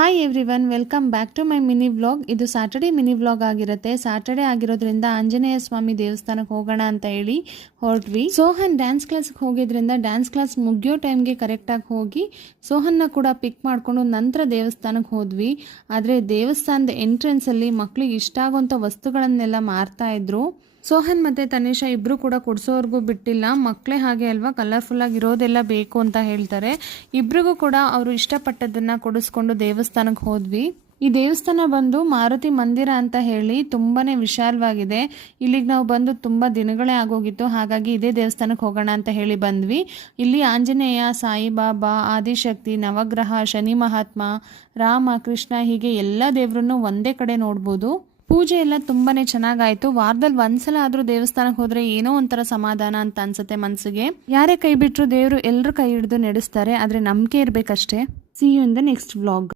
Hi everyone welcome back to my mini vlog ಇದು Saturday mini vlog ಆಗಿರುತ್ತೆ. Saturday ಆಗಿರೋದ್ರಿಂದ ಆಂಜನೇಯ ಸ್ವಾಮಿ ದೇವಸ್ಥಾನಕ್ಕೆ ಹೋಗೋಣ ಅಂತ ಹೇಳಿ ಹೊರಟ್ವಿ. ಸೋಹನ್ ಡ್ಯಾನ್ಸ್ ಕ್ಲಾಸ್ಗೆ ಹೋಗಿದ್ರಿಂದ ಡ್ಯಾನ್ಸ್ ಕ್ಲಾಸ್ ಮುಗಿಯೋ ಟೈಮ್ಗೆ ಕರೆಕ್ಟಾಗಿ ಹೋಗಿ ಸೋಹನ್ನ ಕೂಡ ಪಿಕ್ ಮಾಡಿಕೊಂಡು ನಂತರ ದೇವಸ್ಥಾನಕ್ಕೆ ಹೋದ್ವಿ. ಆದರೆ ದೇವಸ್ಥಾನದ ಎಂಟ್ರೆನ್ಸಲ್ಲಿ ಮಕ್ಕಳಿಗೆ ಇಷ್ಟ ಆಗುವಂಥ ವಸ್ತುಗಳನ್ನೆಲ್ಲ ಮಾರ್ತಾ ಇದ್ರು. ಸೋಹನ್ ಮತ್ತೆ ತನಿಷಾ ಇಬ್ಬರು ಕೂಡ ಕೊಡ್ಸೋರ್ಗೂ ಬಿಟ್ಟಿಲ್ಲ. ಮಕ್ಕಳೇ ಹಾಗೆ ಅಲ್ವಾ? ಕಲರ್ಫುಲ್ ಆಗಿ ಇರೋದೆಲ್ಲ ಬೇಕು ಅಂತ ಹೇಳ್ತಾರೆ. ಇಬ್ರಿಗೂ ಕೂಡ ಅವರು ಇಷ್ಟಪಟ್ಟದನ್ನ ಕೊಡಿಸ್ಕೊಂಡು ದೇವಸ್ಥಾನಕ್ಕೆ ಹೋದ್ವಿ. ಈ ದೇವಸ್ಥಾನ ಬಂದು ಮಾರುತಿ ಮಂದಿರ ಅಂತ ಹೇಳಿ ತುಂಬಾನೇ ವಿಶಾಲವಾಗಿದೆ. ಇಲ್ಲಿಗೆ ನಾವು ಬಂದು ತುಂಬಾ ದಿನಗಳೇ ಆಗೋಗಿತ್ತು. ಹಾಗಾಗಿ ಇದೇ ದೇವಸ್ಥಾನಕ್ಕೆ ಹೋಗೋಣ ಅಂತ ಹೇಳಿ ಬಂದ್ವಿ. ಇಲ್ಲಿ ಆಂಜನೇಯ, ಸಾಯಿಬಾಬಾ, ಆದಿಶಕ್ತಿ, ನವಗ್ರಹ, ಶನಿ ಮಹಾತ್ಮ, ರಾಮ, ಕೃಷ್ಣ ಹೀಗೆ ಎಲ್ಲ ದೇವರನ್ನು ಒಂದೇ ಕಡೆ ನೋಡ್ಬೋದು. ಪೂಜೆ ಎಲ್ಲ ತುಂಬಾನೇ ಚೆನ್ನಾಗಾಯ್ತು. ವಾರದಲ್ಲಿ ಒಂದ್ಸಲ ಆದ್ರೂ ದೇವಸ್ಥಾನಕ್ಕೆ ಹೋದ್ರೆ ಏನೋ ಒಂಥರ ಸಮಾಧಾನ ಅಂತ ಅನ್ಸುತ್ತೆ ಮನಸ್ಸಿಗೆ ಯಾರೇ ಕೈ ಬಿಟ್ರು ದೇವರು ಎಲ್ಲರೂ ಕೈ ಹಿಡಿದು ನಡೆಸ್ತಾರೆ. ಆದ್ರೆ ನಂಬಿಕೆ ಇರಬೇಕಷ್ಟೇ. See you in the next vlog